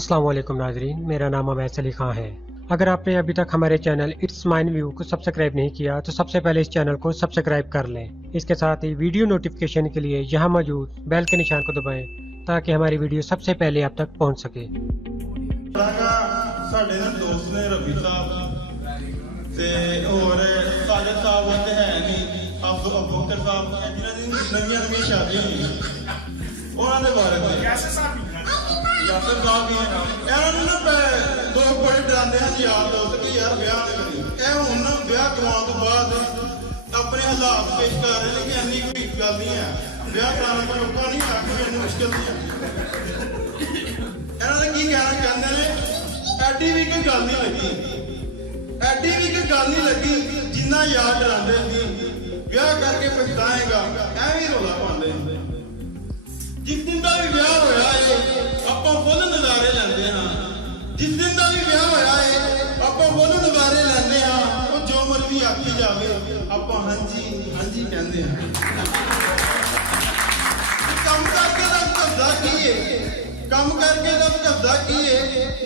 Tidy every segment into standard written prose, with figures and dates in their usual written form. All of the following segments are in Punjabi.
अस्सलाम वालेकुम नाजरीन, मेरा नाम अवैस अली खां है। अगर आपने अभी तक हमारे चैनल इट्स माइन व्यू को सब्सक्राइब नहीं किया तो सबसे पहले इस चैनल को सब्सक्राइब कर लें। इसके साथ ही वीडियो नोटिफिकेशन के लिए यहाँ मौजूद बेल के निशान को दबाएं ताकि हमारी वीडियो सबसे पहले आप तक पहुँच सके। ਸਾਡੇ ਨਾਲ ਦੋਸਤ ਨੇ ਰਵੀ ਸਾਹਿਬ ਤੇ ਹੋਰ ਸਾਜਦ ਸਾਹਿਬ ਤੇ ਹੈ ਨਹੀਂ ਅਬੂਬਕਰ ਸਾਹਿਬ ਜਿਨ੍ਹਾਂ ਦੀ ਨਵੀਆਂ ਸ਼ਾਦੀਆਂ ਹੋਈਆਂ ਉਹਨਾਂ ਦੇ ਬਾਰੇ ਵਿੱਚ ਯਾਸਰ ਸਾਹਿਬ ਵੀ ਇਹਨਾਂ ਨੂੰ ਨਾ ਲੋਕ ਬੜੇ ਡਰਾਉਂਦੇ ਹਨ ਯਾਰ ਦੋਸਤ ਕਿ ਯਾਰ ਵਿਆਹ ਨਹੀਂ ਕਰੀ ਇਹ ਹੁਣ ਵਿਆਹ ਕਰਵਾਉਣ ਤੋਂ ਬਾਅਦ ਆਪਣੇ ਹਾਲਾਤ ਪੇਸ਼ ਕਰ ਰਹੇ ਨੇ ਕਿ ਇੰਨੀ ਕੋਈ ਗੱਲ ਨਹੀਂ ਹੈ ਵਿਆਹ ਕਰਾਉਣਾ ਕੋਈ ਔਖਾ ਨਹੀਂ ਹੈ ਕੋਈ ਇੰਨੀ ਮੁਸ਼ਕਿਲ ਨਹੀਂ ਹੈ ਇਹਨਾਂ ਨੇ ਕੀ ਕਹਿਣਾ ਚਾਹੁੰਦੇ ਨੇ ਐਡੀ ਵੀ ਕੋਈ ਗੱਲ ਨਹੀਂ ਲੱਗੀ ਜਿੰਨਾ ਯਾਦ ਡਰਾਉਂਦੇ ਸੀ ਵਿਆਹ ਕਰਕੇ ਪਛਤਾਏਗਾ ਐਵੇਂ ਰੋਲਾ ਪਾਉਂਦੇ ਜਿਸ ਦਿਨ ਦਾ ਵੀ ਵਿਆਹ ਹੋਇਆ ਏ ਆਪਾਂ ਫੁੱਲ ਨਜ਼ਾਰੇ ਲੈਂਦੇ ਹਾਂ ਜਿਸ ਦਿਨ ਦਾ ਵੀ ਵਿਆਹ ਹੋਇਆ ਏ ਆਪਾਂ ਫੁੱਲ ਨਜ਼ਾਰੇ ਲੈਂਦੇ ਹਾਂ ਉਹ ਜੋ ਮਰਜ਼ੀ ਆਖੀ ਜਾਵੇ ਆਪਾਂ ਹਾਂਜੀ ਹਾਂਜੀ ਕਹਿੰਦੇ ਹਾਂ ਕੰਮ ਕਰਕੇ ਦਾ ਧੰਦਾ ਕੀ ਏ ਕੰਮ ਕਰਕੇ ਦਾ ਧੰਦਾ ਕੀ ਏ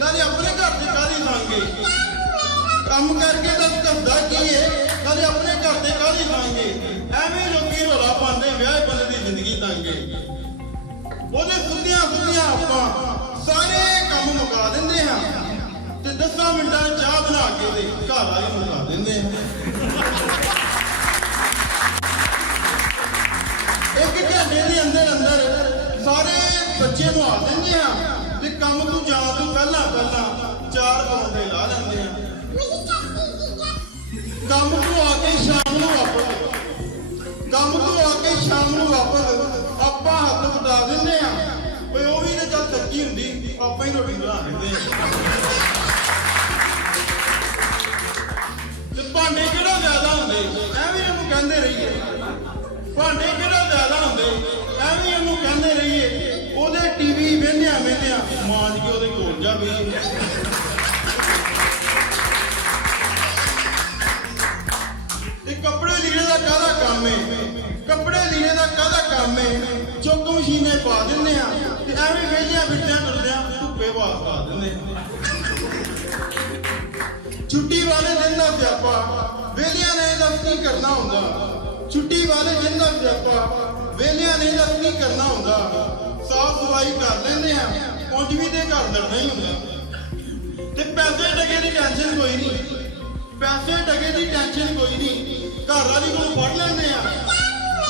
ਨਾਲੇ ਆਪਣੇ ਘਰ ਦੇ ਕਾਹਦੀ ਲਾਂਗੇ ਕੰਮ ਕਰਕੇ ਦਾ ਧੰਦਾ ਕੀ ਏ ਨਾਲੇ ਆਪਣੇ ਘਰ ਦੇ ਕਾਹਦੀ ਲਾਂਗੇ ਐਵੇਂ ਲੋਕੀ ਰੌਲਾ ਪਾਉਂਦੇ ਵਿਆਹ ਬੰਦੇ ਦੀ ਜ਼ਿੰਦਗੀ ਤਾਂਗੇ ਉਹਦੇ ਸੁੱਤਿਆਂ ਆਪਾਂ ਸਾਰੇ ਕੰਮ ਮੁਕਾ ਦਿੰਦੇ ਹਾਂ ਤੇ 10 ਮਿੰਟਾਂ ਚਾਹ ਬਣਾ ਕੇ ਤੇ ਘਰ ਵਾਲੀ ਮੁਕਾ ਦਿੰਦੇ ਹਾਂ ਇੱਕ ਘੰਟੇ ਦੇ ਅੰਦਰ ਸਾਰੇ ਬੱਚੇ ਨੂੰ ਆ ਦਿੰਦੇ ਆ ਤੇ ਕੰਮ ਤੋਂ ਜਾਣ ਤੋਂ ਪਹਿਲਾਂ 4 ਘੰਟੇ ਲਾ ਲੈਂਦੇ ਆ ਕੰਮ ਤੋਂ ਆ ਕੇ ਸ਼ਾਮ ਨੂੰ ਵਾਪਸ ਆਪਾਂ ਹੱਥ ਵਟਾ ਦਿੰਦੇ ਆ ਓਏ ਉਹ ਵੀ ਤੇ ਜਦ ਸੱਚੀ ਹੁੰਦੀ ਆਪਾਂ ਹੀ ਰੋਟੀ ਬਣਾ ਦਿੰਦੇ ਆ ਤੇ ਭਾਂਡੇ ਕਿਹੜਾ ਜ਼ਿਆਦਾ ਹੁੰਦੇ ਐਵੇਂ ਇਹਨੂੰ ਕਹਿੰਦੇ ਰਹੀਏ ਭਾਂਡੇ ਕਿਹੜਾ ਜ਼ਿਆਦਾ ਹੁੰਦੇ ਐਵੇਂ ਇਹਨੂੰ ਕਹਿੰਦੇ ਰਹੀਏ ਉਹਦੇ ਟੀਵੀ ਵੇਂਦਿਆਂ ਮਾਂਜ ਕੇ ਉਹਦੇ ਕੋਲ ਜਾਵੇ ਤੇ ਕੱਪੜੇ ਲੀੜੇ ਦਾ ਕਾਹਦਾ ਕੰਮ ਏ ਚੁੱਕ ਮਸ਼ੀਨੇ ਪਾ ਦਿੰਦੇ ਆ ਤੇ ਐਵੇਂ ਵੇਲਿਆਂ ਫਿਰਦਿਆਂ ਤੁਰਦਿਆਂ ਧੁੱਪੇ ਵਾਸ ਪਾ ਦਿੰਦੇ ਛੁੱਟੀ ਵਾਲੇ ਦਿਨ ਦਾ ਸਿਆਪਾ ਵੇਲਿਆਂ ਨੇ ਦੱਸ ਕੀ ਕਰਨਾ ਹੁੰਦਾ ਸਾਫ ਸਫਾਈ ਕਰ ਲੈਂਦੇ ਆ ਉਂਝ ਵੀ ਤੇ ਘਰ ਲੜਨਾ ਹੀ ਹੁੰਦਾ ਤੇ ਪੈਸੇ ਟਕੇ ਦੀ ਟੈਨਸ਼ਨ ਕੋਈ ਨਹੀਂ ਘਰ ਵਾਲੀ ਕੋਲ ਫੜ ਲੈਂਦੇ ਆ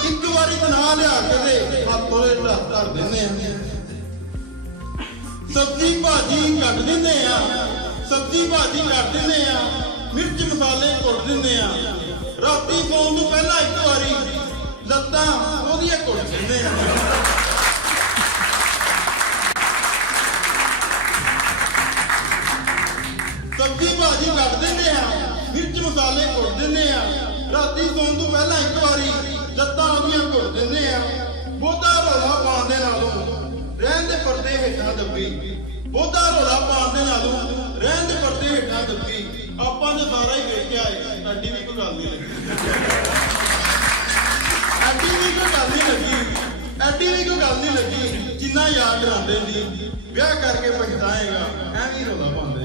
ਇੱਕ ਵਾਰੀ ਬਣਾ ਲਿਆ ਕੇ ਹੱਥ ਉਹਦੇ ਧਰ ਦਿੰਦੇ ਆ ਸਬਜ਼ੀ ਭਾਜੀ ਕੱਟ ਦਿੰਦੇ ਆ ਮਿਰਚ ਮਸਾਲੇ ਕੁੱਟ ਦਿੰਦੇ ਆ ਰਾਤੀ ਸੌਣ ਤੋਂ ਪਹਿਲਾਂ ਇੱਕ ਵਾਰੀ ਲੱਤਾਂ ਉਹਦੀਆਂ ਕੁੱਟ ਦਿੰਦੇ ਆ ਸਬਜ਼ੀ ਭਾਜੀ ਕੱਟ ਦਿੰਦੇ ਆ ਮਿਰਚ ਮਸਾਲੇ ਕੁੱਟ ਦਿੰਦੇ ਆ ਰਾਤੀ ਸੌਣ ਤੋਂ ਪਹਿਲਾਂ ਇੱਕ ਵਾਰੀ ਲੱਤਾਂ ਉਹਦੀਆਂ ਕੁੱਟ ਦਿੰਦੇ ਆ ਬਹੁਤਾ ਰੌਲਾ ਪਾਉਣ ਦੇ ਨਾਲੋਂ ਰਹਿਣ ਦੇ ਪਰਦੇ ਹੇਠਾਂ ਦੱਬੀ ਆਪਾਂ ਨੇ ਸਾਰਾ ਹੀ ਵੇਖਿਆ ਏ ਐਡੀ ਵੀ ਕੋਈ ਗੱਲ ਨਹੀਂ ਲੱਗੀ ਜਿੰਨਾ ਯਾਦ ਕਰਾਉਂਦੇ ਸੀ ਵਿਆਹ ਕਰਕੇ ਪਛਤਾਏਗਾ ਐਵੇਂ ਰੌਲਾ पाਉਂਦੇ।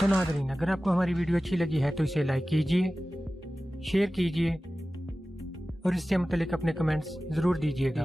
तो नाज़रीन, अगर आपको हमारी वीडियो अच्छी लगी है तो इसे लाइक कीजिए, शेयर कीजिए और इससे मुतालिक अपने कमेंट्स ज़रूर दीजिएगा।